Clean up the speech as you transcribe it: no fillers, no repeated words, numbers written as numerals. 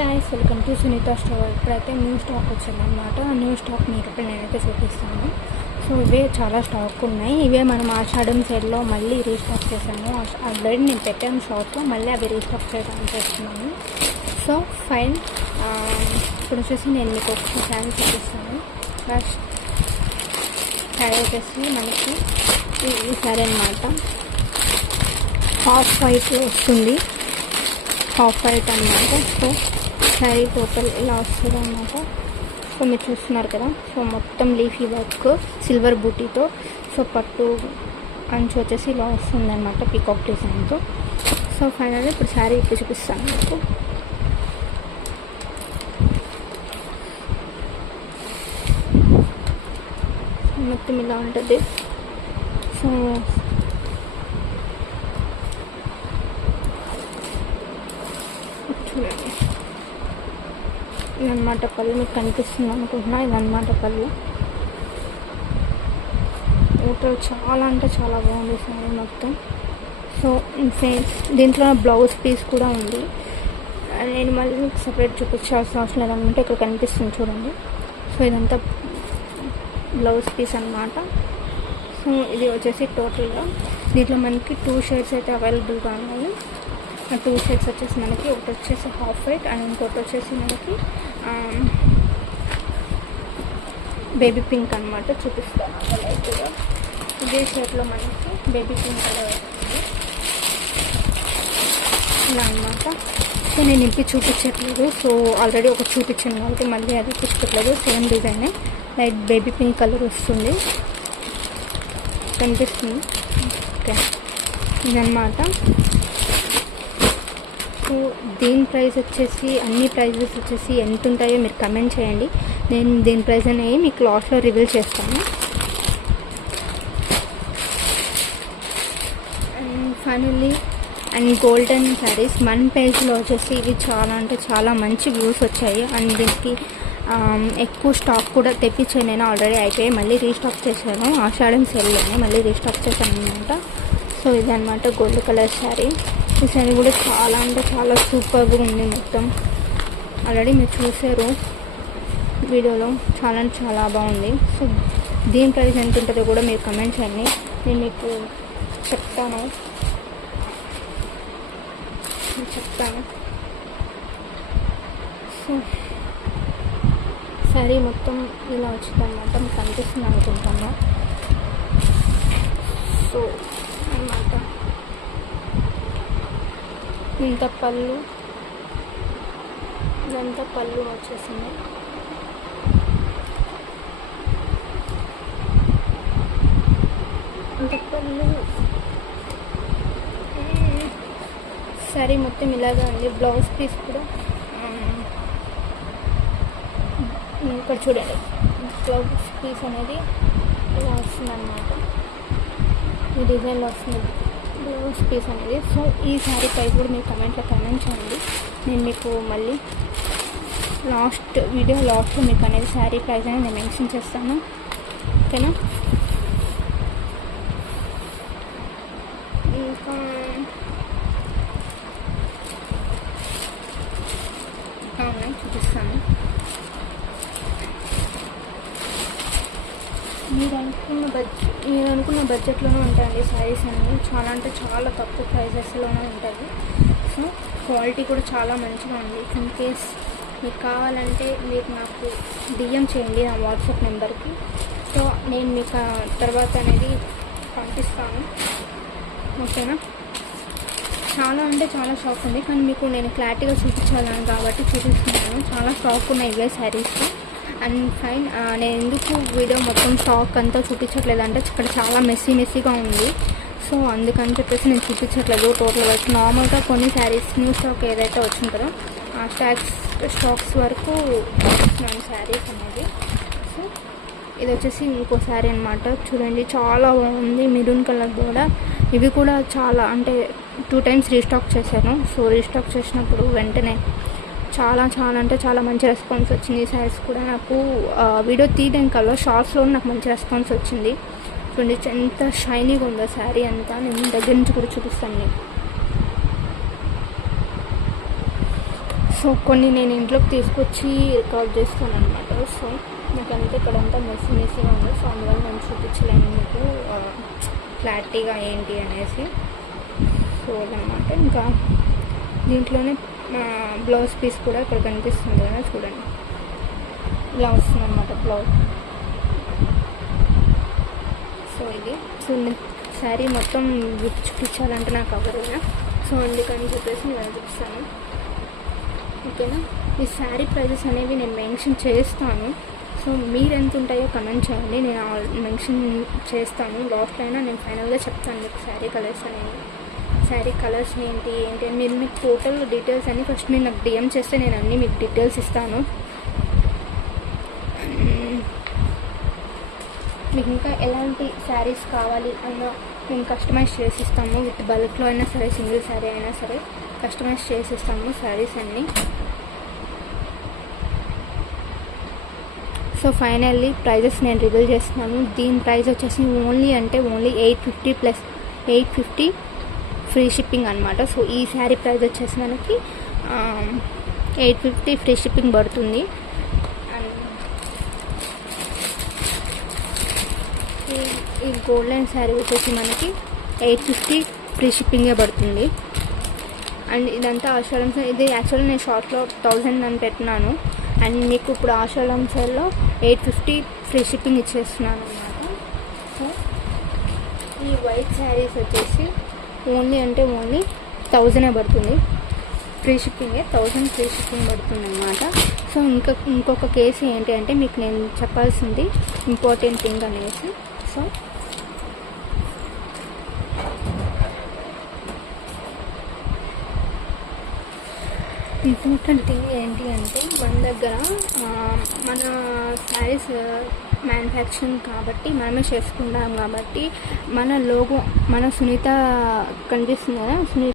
Guys, welcome to Sunitha store. ఇప్పుడైతే new stock వచ్చిందన్నమాట. ఆ న్యూ స్టాక్ మీకు ఇప్పుడు నేనైతే చూపిస్తాను. సో ఇవే చాలా స్టాక్ ఉన్నాయి. ఇవే మనం ఆషాఢం సేల్లో మళ్ళీ రీస్టాక్ చేశాము. ఆల్రెడీ నేను పెట్టాను షాప్లో, మళ్ళీ అవి రీస్టాక్ చేయడానికి చేస్తున్నాను. సో ఫైన్, ఇప్పుడు వచ్చేసి నేను మీకు ఒక శారీ చూపిస్తాను. ఫస్ట్ శారీ వచ్చేసి మనకి ఈ శారీ అనమాట. హాఫ్ వైట్లో వస్తుంది, హాఫ్ వైట్ అనమాట. సో శారీ టోటల్ ఇలా వస్తుంది అనమాట. సో మీరు చూస్తున్నారు కదా. సో మొత్తం లీఫీ వర్క్ సిల్వర్ బూటీతో, సో పట్టు అంచు వచ్చేసి ఇలా వస్తుంది అనమాట పీకాక్ డిజైన్తో. సో ఫైనల్గా ఇప్పుడు శారీ ఇప్పుడు చూపిస్తాను మీకు. మొత్తం ఇలా ఉంటుంది. సో చూడండి, ఇదన్నమాట పళ్ళు. మీకు కనిపిస్తుంది అనుకుంటున్నా, ఇదన్నమాట పళ్ళు. టోటల్ చాలా అంటే చాలా బాగుంది సారీ మొత్తం. సో దీంట్లో బ్లౌజ్ పీస్ కూడా ఉంది. నేను మళ్ళీ మీకు సపరేట్ చూపించాల్సిన అవసరం లేదన్నమాట. ఇక్కడ కనిపిస్తుంది చూడండి. సో ఇదంతా బ్లౌజ్ పీస్ అన్నమాట. సో ఇది వచ్చేసి టోటల్గా దీంట్లో మనకి 2 షేడ్స్ అయితే అవైలబుల్గా ఉన్నాయి. ఆ 2 షేడ్స్ వచ్చేసి మనకి ఒకటి వచ్చేసి హాఫ్ వైట్ అండ్ ఇంకోటి వచ్చేసి మనకి బేబీ పింక్ అనమాట. చూపిస్తాను లైట్గా. ఇదే షేడ్లో మనకి బేబీ పింక్ కలర్ వస్తుంది ఇలా అనమాట. సో నేను ఇంపి చూపించట్లేదు. సో ఆల్రెడీ ఒకటి చూపించాను కాబట్టి మళ్ళీ అది చూపించట్లేదు. సేమ్ డిజైనే, లైట్ బేబీ పింక్ కలర్ వస్తుంది. కనిపిస్తుంది. ఓకే, ఇదన్నమాట. సో దీని ప్రైస్ వచ్చేసి, అన్ని ప్రైజెస్ వచ్చేసి ఎంత ఉంటాయో మీరు కమెంట్ చేయండి. నేను దీని ప్రైస్ అనేవి మీకు లాస్ట్లో రివీల్ చేస్తాను. And finally and golden saris మన పేజ్లో వచ్చేసి ఇవి చాలా అంటే చాలా మంచి వ్యూస్ వచ్చాయి. అండ్ దీనికి ఎక్కువ స్టాక్ కూడా తెప్పించాను నేను. ఆల్రెడీ అయిపోయి మళ్ళీ రీస్టాక్ చేశాను. ఆషాఢం సేల్లోనే మళ్ళీ రీస్టాక్ చేశాను అనమాట. సో ఇదన్నమాట గోల్డ్ కలర్ శారీ. ఈ శారీ కూడా చాలా అంటే చాలా సూపర్గా ఉంది మొత్తం. ఆల్రెడీ మీరు చూసారు వీడియోలో. చాలా అంటే చాలా బాగుంది. సో దీని ప్రైస్ ఎంత ఉంటుందో కూడా మీరు కమెంట్ చేయండి, నేను మీకు చెప్తాను. సో శారీ మొత్తం ఇలా వచ్చింది అనమాట. మీకు కనిపిస్తుంది అనుకుంటాను. సో అన్నమాట ఇదంతా పళ్ళు వచ్చేసింది. ఇంత పళ్ళు శారీ మొత్తం ఇలాగే ఉంది. బ్లౌజ్ పీస్ కూడా ఇక్కడ చూడండి, బ్లౌజ్ పీస్ అనేది ఇలా వస్తుంది అన్నమాట. ఈ డిజైన్లో వస్తుంది బ్లౌజ్ పీస్ అనేది. సో ఈ శారీ ప్రైస్ కూడా మీరు కమెంట్లో కమెంట్ చేయండి. నేను మీకు మళ్ళీ వీడియో లాస్ట్లో మీకు అనేది శారీ ప్రైస్ అనేది నేను మెన్షన్ చేస్తాను. ఓకేనా? ఇంకా చూపిస్తాను. మీరు అనుకున్న బడ్జెట్లోనే ఉంటాయండి శారీస్ అనేవి. చాలా అంటే చాలా తక్కువ ప్రైజెస్లోనే ఉంటాయి. సో క్వాలిటీ కూడా చాలా మంచిగా ఉంది. ఇన్ కేస్ మీకు కావాలంటే మీరు నాకు డిఎం చేయండి నా వాట్సాప్ నెంబర్కి. సో నేను మీకు తర్వాత అనేది పంపిస్తాను. ఓకేనా? చాలా అంటే చాలా స్టాక్ ఉంది, కానీ మీకు నేను క్లారిటీగా చూపించాలని కాబట్టి చూపిస్తున్నాను. చాలా స్టాక్ ఉన్నాయి ఇవే శారీస్. అండ్ ఫైన్, నేను ఎందుకు వీడియో మొత్తం స్టాక్ అంతా చూపించట్లేదు అంటే ఇక్కడ చాలా మెస్సీగా ఉంది. సో అందుకని చెప్పేసి నేను చూపించట్లేదు టోటల్ వర్క్. నార్మల్గా కొన్ని శారీస్ న్యూ స్టాక్ ఏదైతే వచ్చిందో ఆ స్టాక్స్ వరకు వస్తున్నాను శారీస్ అనేది. సో ఇది వచ్చేసి ఇంకో శారీ అనమాట. చూడండి, చాలా బాగుంది. మెరూన్ కలర్ కూడా. ఇవి కూడా చాలా అంటే 2 times రీస్టాక్ చేశాను. సో రీస్టాక్ చేసినప్పుడు వెంటనే చాలా అంటే చాలా మంచి రెస్పాన్స్ వచ్చింది. ఈ శారీస్ కూడా నాకు వీడియో తీయడం కల్లా షార్ట్స్లో నాకు మంచి రెస్పాన్స్ వచ్చింది. చూడండి ఎంత షైనీగా ఉందో శారీ అంతా. నేను దగ్గర నుంచి కూడా చూపిస్తాను మీకు. సో కొన్ని నేను ఇంట్లోకి తీసుకొచ్చి రికార్డ్ చేస్తాను అనమాట. సో నాకంటే ఇక్కడంతా మెస్సీగా ఉంది. సో అందువల్ల నేను చూపించలేను మీకు క్లారిటీగా ఏంటి అనేసి. సో అదనమాట. ఇంకా దీంట్లోనే బ్లౌజ్ పీస్ కూడా ఇక్కడ కనిపిస్తుంది కదా, చూడండి ఇలా వస్తుంది అనమాట బ్లౌజ్. సో ఇది సో శారీ మొత్తం విప్పి చూపించాలంటే నాకు అవ్వదు. సో అందుకని చెప్పేసి నేను చూపిస్తాను, ఓకేనా. ఈ శారీ ప్రైజెస్ అనేవి నేను మెన్షన్ చేస్తాను. సో మీరు ఎంత ఉంటాయో కమెంట్ చేయండి, నేను మెన్షన్ చేస్తాను. లాస్ట్లో అయినా నేను ఫైనల్గా చెప్తాను మీకు శారీ కలర్స్ అనేవి, శారీ కలర్స్ ఏంటి అని మీకు టోటల్ డీటెయిల్స్ అన్నీ ఫస్ట్ మీరు నాకు డిఎం చేస్తే నేను అన్నీ మీకు డీటెయిల్స్ ఇస్తాను. మీకు ఇంకా ఎలాంటి శారీస్ కావాలి అన్న మేము కస్టమైజ్ చేసి ఇస్తాము. విత్ బల్క్లో అయినా సరే, సింగిల్ శారీ అయినా సరే కస్టమైజ్ చేసి ఇస్తాము శారీస్ అన్నీ. సో ఫైనల్లీ ప్రైజెస్ నేను రివీల్ చేస్తున్నాను. దీని ప్రైస్ వచ్చేసి ఓన్లీ 850 ప్లస్ 850 ఫ్రీ షిప్పింగ్ అనమాట. సో ఈ శారీ ప్రైస్ వచ్చేసి మనకి 850 ఫ్రీ షిప్పింగ్ పడుతుంది. అండ్ ఈ గోల్డెన్ శారీ వచ్చేసి మనకి 850 ఫ్రీ షిప్పింగే పడుతుంది. అండ్ ఇదంతా ఆషాఢం సేల్. ఇది యాక్చువల్లీ నేను షార్ట్లో 1000 అని పెట్టినాను. అండ్ మీకు ఇప్పుడు ఆషాఢం సేల్లో 850 ఫ్రీ షిప్పింగ్ ఇచ్చేస్తున్నాను అనమాట. సో ఈ వైట్ శారీస్ వచ్చేసి ఓన్లీ 1000 పడుతుంది. ఫ్రీ షిప్పింగే 1000 ఫ్రీ షిప్పింగ్ పడుతుంది అనమాట. సో ఇంకొక కేసు ఏంటి అంటే మీకు నేను చెప్పాల్సింది ఇంపార్టెంట్ థింగ్ అనేసి. సో ఇంపార్టెంట్ థింగ్ ఏంటి అంటే మన దగ్గర మన శారీస్ మ్యానుఫ్యాక్చరింగ్ కాబట్టి మనమే చేసుకుంటాం కాబట్టి మన లోగో మన సునీత కనిపిస్తుంది కదా, సునీత